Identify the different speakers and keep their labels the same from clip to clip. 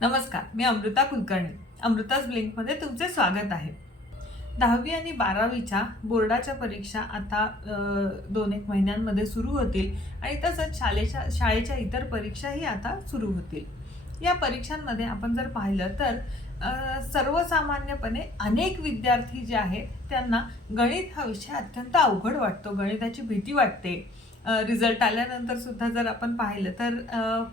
Speaker 1: नमस्कार मी अमृता कुलकर्णी. अमृताज ब्लिंकमध्ये तुमचे स्वागत आहे. दहावी आणि बारावीच्या बोर्डाच्या परीक्षा आता दोन एक महिन्यांमध्ये सुरू होतील आणि तसंच शाळेच्या शाळेच्या इतर परीक्षाही आता सुरू होतील. या परीक्षांमध्ये आपण जर पाहिलं तर सर्वसामान्यपणे अनेक विद्यार्थी जे आहेत त्यांना गणित हा विषय अत्यंत अवघड वाटतो. गणिताची भीती वाटते. रिझल्ट आल्यानंतर सुद्धा जर आपण पाहिलं तर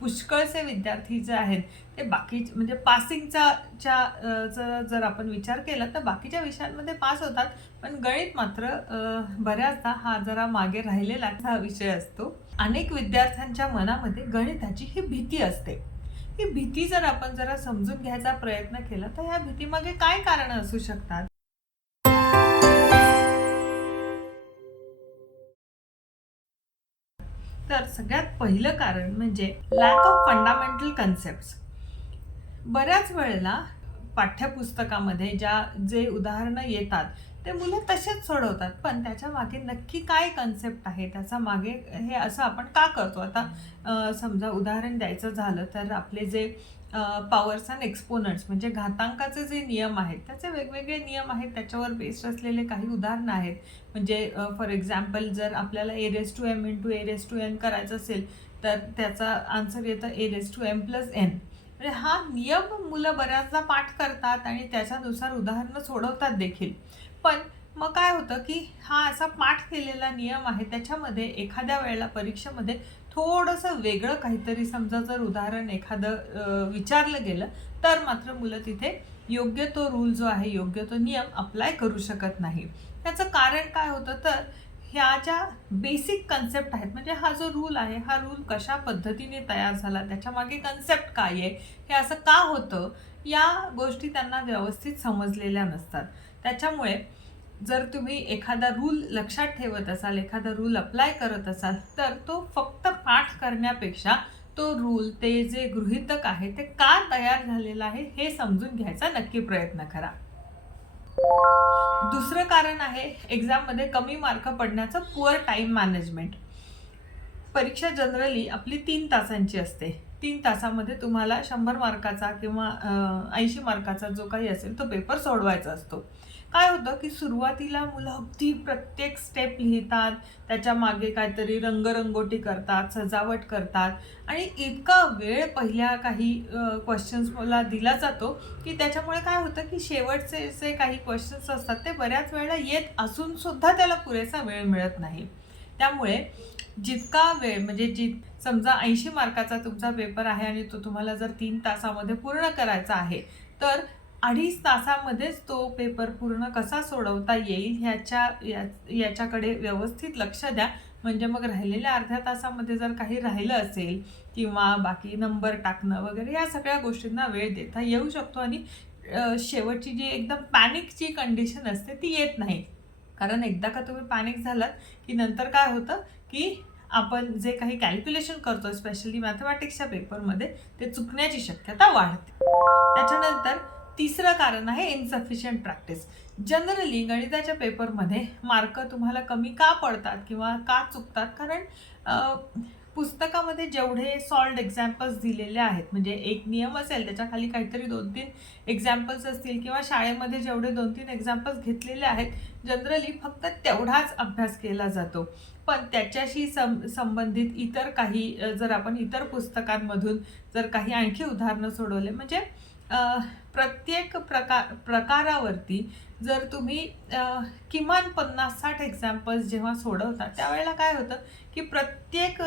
Speaker 1: पुष्कळसे विद्यार्थी जे आहेत ते बाकी म्हणजे पासिंगचा च्या जर आपण विचार केला तर बाकीच्या विषयांमध्ये पास होतात. पण गणित मात्र बऱ्याचदा हा जरा मागे राहिलेला हा विषय असतो. अनेक विद्यार्थ्यांच्या मनामध्ये गणिताची ही भीती असते. ही भीती जर आपण जरा समजून घ्यायचा प्रयत्न केला तर ह्या भीतीमागे काय कारण असू शकतात? तर सगळ्यात पहिलं कारण म्हणजे लॅक ऑफ फंडामेंटल कन्सेप्ट बऱ्याच वेळेला पाठ्यपुस्तकामध्ये ज्या जे उदाहरणं येतात ते मुलं तसेच सोडवतात पण त्याच्यामागे नक्की काय कन्सेप्ट आहे त्याचा मागे हे असं आपण का करतो? आता समजा उदाहरण द्यायचं झालं तर आपले जे पॉवर्स अँड एक्सपोनंट्स म्हणजे घातांकाचे जे नियम आहेत त्याचे वेगवेगळे नियम आहेत त्याच्यावर बेस्ड असलेले काही उदाहरणं आहेत. म्हणजे फॉर एक्झाम्पल जर आपल्याला A to M into A to N करायचं असेल तर त्याचा आन्सर येतं A to M plus N म्हणजे हा नियम मुलं बऱ्याचदा पाठ करतात आणि त्याच्यानुसार उदाहरणं सोडवतात देखील. पण मग काय होतं की हा असा पाठ केलेला नियम आहे त्याच्यामध्ये एखाद्या वेळेला परीक्षेमध्ये थोडंसं वेगळं काहीतरी समजा जर उदाहरण एखादं विचारलं गेलं तर मात्र मुलं तिथे योग्य तो रूल जो आहे योग्य तो नियम अप्लाय करू शकत नाही. त्याचं कारण काय होतं तर ह्या ज्या बेसिक कन्सेप्ट आहेत म्हणजे हा जो रूल आहे हा रूल कशा पद्धतीने तयार झाला त्याच्यामागे कन्सेप्ट काय आहे हे असं का होतं या गोष्टी त्यांना व्यवस्थित समजलेल्या नसतात. त्याच्यामुळे जर तुम्ही एखादा रूल लक्षात ठेवत असाल एखादा रूल अप्लाय करत असाल तर तो फक्त पाठ करण्यापेक्षा तो रूल ते जे गृहितक आहे ते का तयार झालेलं आहे हे समजून घ्यायचा नक्की प्रयत्न करा. दुसरं कारण आहे एक्झाममध्ये कमी मार्क पडण्याचं पुअर टाईम मॅनेजमेंट परीक्षा जनरली आपली तीन तासांची असते. तीन तासामध्ये तुम्हाला शंभर मार्काचा किंवा ऐंशी मार्काचा जो काही असेल तो पेपर सोडवायचा असतो. काय होतं की सुरुवातीला मुलं अगदी प्रत्येक स्टेप लिहितात त्याच्यामागे काहीतरी रंगरंगोटी करतात सजावट करतात आणि इतका वेळ पहिल्या काही क्वेश्चन्स मला दिला जातो की त्याच्यामुळे काय होतं की शेवटचे जे काही क्वेश्चन्स असतात ते बऱ्याच वेळेला येत असूनसुद्धा त्याला पुरेसा वेळ मिळत नाही. त्यामुळे जितका वेळ म्हणजे जी समजा ऐंशी मार्काचा तुमचा पेपर आहे आणि तो तुम्हाला जर तीन तासामध्ये पूर्ण करायचा आहे तर अडीच तासामध्येच तो पेपर पूर्ण कसा सोडवता येईल ह्याच्या या याच्याकडे व्यवस्थित लक्ष द्या. म्हणजे मग राहिलेल्या अर्ध्या तासामध्ये जर काही राहिलं असेल किंवा बाकी नंबर टाकणं वगैरे या सगळ्या गोष्टींना वेळ देता येऊ शकतो आणि शेवटची जी एकदम पॅनिकची कंडिशन असते ती येत नाही. कारण एकदा का तुम्ही पॅनिक झालात की नंतर काय होतं की आपण जे काही कॅल्क्युलेशन करतो स्पेशली मॅथमॅटिक्सच्या पेपरमध्ये ते चुकण्याची शक्यता वाढते. त्याच्यानंतर तिसरं कारण आहे इनसफिशियंट प्रॅक्टिस जनरली गणिताच्या पेपरमध्ये मार्क तुम्हाला कमी का पडतात किंवा का चुकतात? कारण पुस्तकामध्ये जेवढे सॉल्ड एक्झाम्पल्स दिलेले आहेत म्हणजे एक नियम असेल त्याच्याखाली काहीतरी दोन तीन एक्झाम्पल्स असतील किंवा शाळेमध्ये जेवढे दोन तीन एक्झाम्पल्स घेतलेले आहेत जनरली फक्त तेवढाच अभ्यास केला जातो. पण त्याच्याशी सं संबंधित इतर काही जर आपण इतर पुस्तकांमधून जर काही आणखी उदाहरणं सोडवले म्हणजे प्रत्येक प्रकार प्रकारावरती जर तुम्ही किमान पन्नास साठ एक्झाम्पल्स जेव्हा सोडवता त्यावेळेला काय होतं की प्रत्येक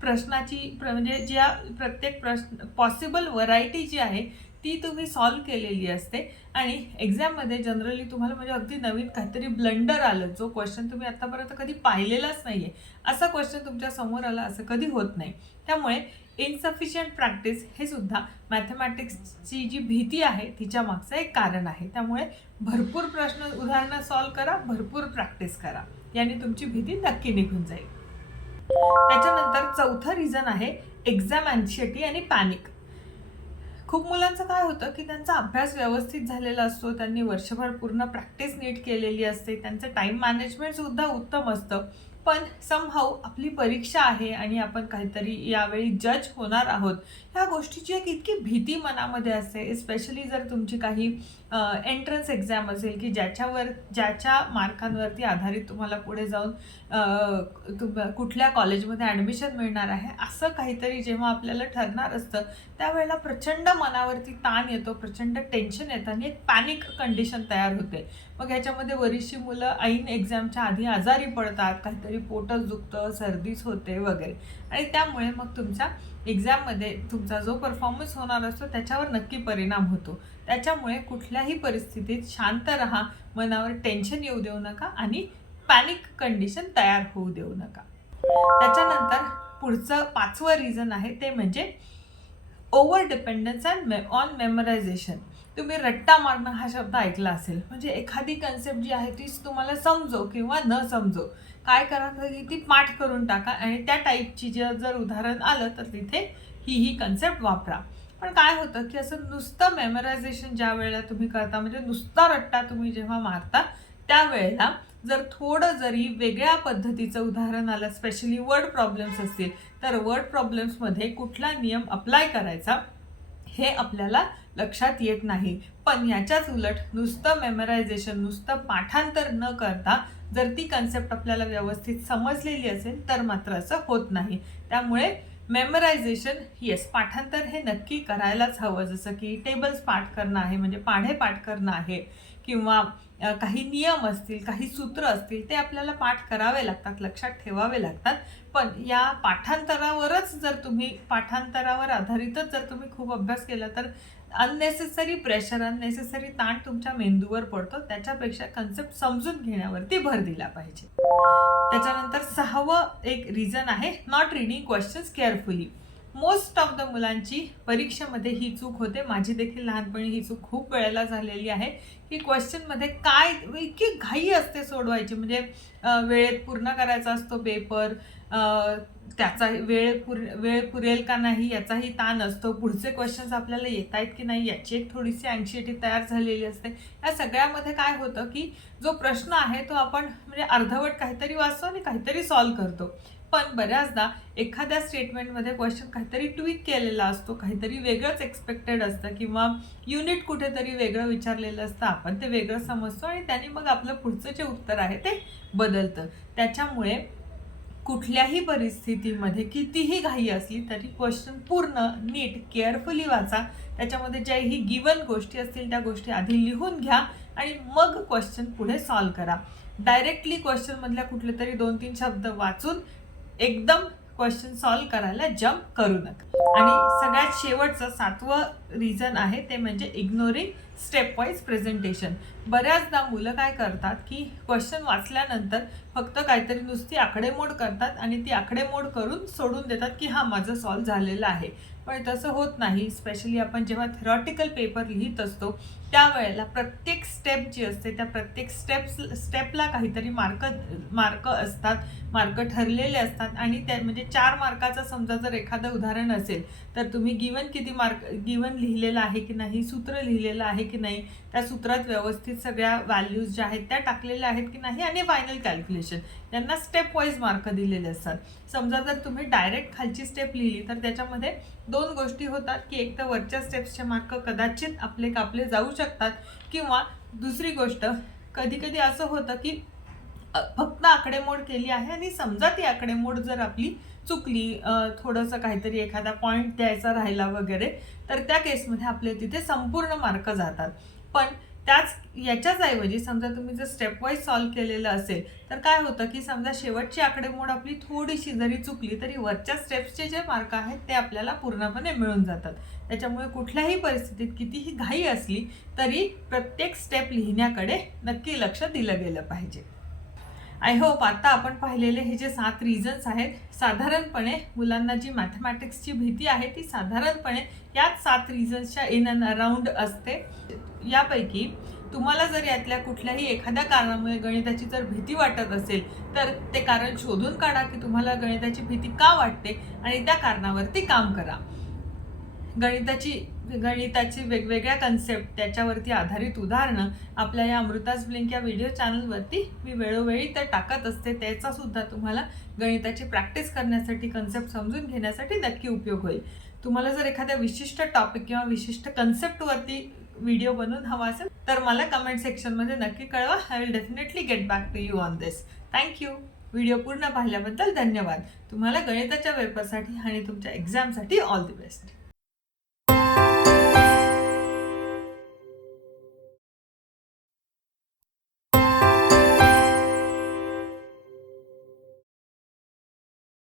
Speaker 1: प्रश्नाची प्र म्हणजे ज्या प्रत्येक प्रश्न पॉसिबल व्हरायटी जी आहे ती तुम्ही सॉल्व केलेली असते. आणि एक्झाममध्ये जनरली तुम्हाला म्हणजे अगदी नवीन काहीतरी ब्लंडर आलं जो क्वेश्चन तुम्ही आत्तापर्यंत कधी पाहिलेलाच नाही आहे असा क्वेश्चन तुमच्यासमोर आला असं कधी होत नाही. त्यामुळे इनसफिशियंट प्रॅक्टिस हे सुद्धा मॅथमॅटिक्सची जी भीती आहे तिच्या मागचं एक कारण आहे. त्यामुळे भरपूर प्रश्न उदाहरणं सॉल्व करा भरपूर प्रॅक्टिस करा. याने तुमची भीती नक्की निघून जाईल. त्याच्यानंतर चौथं रिझन आहे एक्झाम अँशियटी आणि पॅनिक खूप मुलांचं काय होतं की त्यांचा अभ्यास व्यवस्थित झालेला असतो त्यांनी वर्षभर पूर्ण प्रॅक्टिस नीट केलेली असते त्यांचं टाईम मॅनेजमेंट सुद्धा उत्तम असतं. पण समहाऊ आपली परीक्षा आहे आणि आपण काहीतरी यावेळी जज होणार आहोत. ह्या गोष्टीची एक इतकी भीती मनामध्ये असते स्पेशली जर तुमची काही एंट्रन्स एक्झाम असेल की ज्याच्यावर ज्याच्या मार्कांवरती आधारित तुम्हाला पुढे जाऊन तुम कुठल्या कॉलेजमध्ये ॲडमिशन मिळणार आहे असं काहीतरी जेव्हा आपल्याला ठरणार असतं त्यावेळेला प्रचंड मनावरती ताण येतो प्रचंड टेन्शन येतं आणि एक पॅनिक कंडिशन तयार होते. मग ह्याच्यामध्ये बरीचशी मुलं ऐन एक्झामच्या आधी आजारी पडतात काहीतरी पोटच दुखतं सर्दीच होते वगैरे. आणि त्यामुळे मग तुमच्या एक्झाममध्ये तुमचा जो परफॉर्मन्स होणार असतो त्याच्यावर नक्की परिणाम होतो. त्याच्यामुळे कुठल्याही परिस्थितीत शांत राहा मनावर टेन्शन येऊ देऊ नका आणि पॅनिक कंडिशन तयार होऊ देऊ नका. त्याच्यानंतर पुढचं पाचवं रिझन आहे ते म्हणजे over dependence and on memorisation तुम्ही रट्टा मारणं हा शब्द ऐकला असेल. म्हणजे एखादी कन्सेप्ट जी आहे तीच तुम्हाला समजो किंवा न समजो. काय करा तर ती पाठ करून टाका आणि त्या टाईपची जर जर उदाहरण आलं तर तिथे ही ही कन्सेप्ट वापरा. पण काय होतं की असं नुसतं मेमरायझेशन ज्या वेळेला तुम्ही करता म्हणजे नुसता रट्टा तुम्ही जेव्हा मारता त्यावेळेला जर थोडं जरी वेगळ्या पद्धतीचं उदाहरण आलं स्पेशली वर्ड प्रॉब्लेम्स असतील तर वर्ड प्रॉब्लेम्समध्ये कुठला नियम अप्लाय करायचा हे आपल्याला लक्षात येत नाही. पण याच्याच उलट नुसतं मेमरायझेशन नुसतं पाठांतर न करता जर ती कन्सेप्ट आपल्याला व्यवस्थित समजलेली असेल तर मात्र असं होत नाही. त्यामुळे मेमरायझेशन येस पाठांतर हे नक्की करायलाच हवं. जसं की टेबल्स पाठ करणं आहे म्हणजे पाढे पाठ करणं आहे किंवा काही नियम असतील काही सूत्र असतील ते आपल्याला पाठ करावे लागतात लक्षात ठेवावे लागतात. पण या पाठांतरावरच जर तुम्ही पाठांतरावर आधारितच जर तुम्ही खूप अभ्यास केला तर अननेसेसरी प्रेशर अननेसेसरी ताण तुमच्या मेंदूवर पडतो. त्याच्यापेक्षा कन्सेप्ट समजून घेण्यावरती भर दिला पाहिजे. त्याच्यानंतर सहावं एक रिझन आहे not reading questions carefully most of the मुलांची परीक्षेमध्ये ही चूक होते. माझी देखील लहानपणी ही चूक खूप वेळेला झालेली आहे. की क्वेश्चनमध्ये काय इतकी घाई असते सोडवायची. म्हणजे वेळेत पूर्ण करायचा असतो पेपर त्याचा वेळ पुर वेळ पुरेल का नाही याचाही ताण असतो. पुढचे क्वेश्चन्स आपल्याला येत आहेत की नाही याची एक थोडीशी अँक्शिटी तयार झालेली असते. या सगळ्यामध्ये काय होतं की जो प्रश्न आहे तो आपण म्हणजे अर्धवट काहीतरी वाचतो आणि काहीतरी सॉल्व करतो. पण बऱ्याचदा एखाद्या स्टेटमेंटमध्ये क्वेश्चन काहीतरी ट्विक केलेला असतो काहीतरी वेगळंच एक्सपेक्टेड असतं किंवा युनिट कुठेतरी वेगळं विचारलेलं असतं आपण ते वेगळं समजतो आणि त्याने मग आपलं पुढचं जे उत्तर आहे ते बदलतं. त्याच्यामुळे कुठल्याही परिस्थितीमध्ये कितीही घाई असली तरी क्वेश्चन पूर्ण नीट केअरफुली वाचा. त्याच्यामध्ये ज्याही गिवन गोष्टी असतील त्या गोष्टी आधी लिहून घ्या आणि मग क्वेश्चन पुढे सॉल्व करा. डायरेक्टली क्वेश्चनमधल्या कुठले तरी दोन तीन शब्द वाचून एकदम क्वेश्चन सॉल्व करायला जम्प करू नका. आणि सगळ्यात शेवटचं सातवं रिझन आहे ते म्हणजे इग्नोरिंग स्टेप वाईज प्रेझेंटेशन बऱ्याचदा मुलं काय करतात की क्वेश्चन वाचल्यानंतर फक्त काहीतरी नुसती आकडेमोड करतात आणि ती आकडेमोड करून सोडून देतात की हा माझं सॉल्व झालेलं आहे. पण तसं होत नाही. स्पेशली आपण जेव्हा थेरॉटिकल पेपर लिहित असतो त्यावेळेला प्रत्येक स्टेप जी असते त्या प्रत्येक स्टेप्स स्टेपला काहीतरी मार्क मार्क असतात मार्क ठरलेले असतात आणि त्या म्हणजे चार मार्काचं समजा जर एखादं उदाहरण असेल तर तुम्ही गिवन किती मार्क गिवन लिहिलेलं आहे की नाही सूत्र लिहिलेलं आहे की नाही त्या सूत्रात व्यवस्थित सगळ्या व्हॅल्यूज ज्या आहेत त्या टाकलेल्या आहेत की नाही आणि फायनल कॅल्क्युलेशन यांना स्टेप वाईज मार्क दिलेले असतात. समजा जर तुम्ही डायरेक्ट खालची स्टेप लिहिली तर त्याच्यामध्ये दोन गोष्टी होतात की एक तर वरच्या स्टेप्सचे मार्क कदाचित आपले कापले जाऊ शकतात किंवा दुसरी गोष्ट कधी कधी असं होतं की फक्त आकडेमोड केली आहे आणि समजा ती आकडेमोड जर आपली चुकली थोडंसं काहीतरी एखादा पॉईंट द्यायचा राहिला वगैरे तर त्या केसमध्ये आपले तिथे संपूर्ण मार्क जातात. पण त्याच याच्याच ऐवजी समजा तुम्ही जर स्टेप वाईज सॉल्व केलेलं असेल तर काय होतं की समजा शेवटची आकडेमोड आपली थोडीशी जरी चुकली तरी वरच्या स्टेप्सचे जे मार्क आहेत ते आपल्याला पूर्णपणे मिळून जातात. त्याच्यामुळे कुठल्याही परिस्थितीत कितीही घाई असली तरी प्रत्येक स्टेप लिहिण्याकडे नक्की लक्ष दिलं गेलं पाहिजे. आय होप आता आपण पाहिलेले हे जे सात रिझन्स आहेत साधारणपणे मुलांना जी मॅथमॅटिक्सची भीती आहे ती साधारणपणे याच सात रिझन्सच्या इन अँड अराउंड असते. यापैकी तुम्हाला जर यातल्या कुठल्याही एखाद्या कारणामुळे गणिताची जर भीती वाटत असेल तर ते कारण शोधून काढा की तुम्हाला गणिताची भीती का वाटते आणि त्या कारणावरती काम करा. गणिताची गणिताची वेगवेगळ्या कन्सेप्ट त्याच्यावरती आधारित उदाहरणं आपल्या या अमृताज ब्लिंक या व्हिडिओ चॅनलवरती मी वेळोवेळी तर टाकत असते. त्याचासुद्धा तुम्हाला गणिताची प्रॅक्टिस करण्यासाठी कन्सेप्ट समजून घेण्यासाठी नक्की उपयोग होईल. तुम्हाला जर एखाद्या विशिष्ट टॉपिक किंवा विशिष्ट कन्सेप्टवरती व्हिडिओ बनवून हवा असेल तर मला कमेंट सेक्शनमध्ये नक्की कळवा. I will definitely get back to you on this thank you video पूर्ण पाहिल्याबद्दल धन्यवाद. तुम्हाला गणिताच्या पेपरसाठी आणि तुमच्या एक्झामसाठी ऑल दी बेस्ट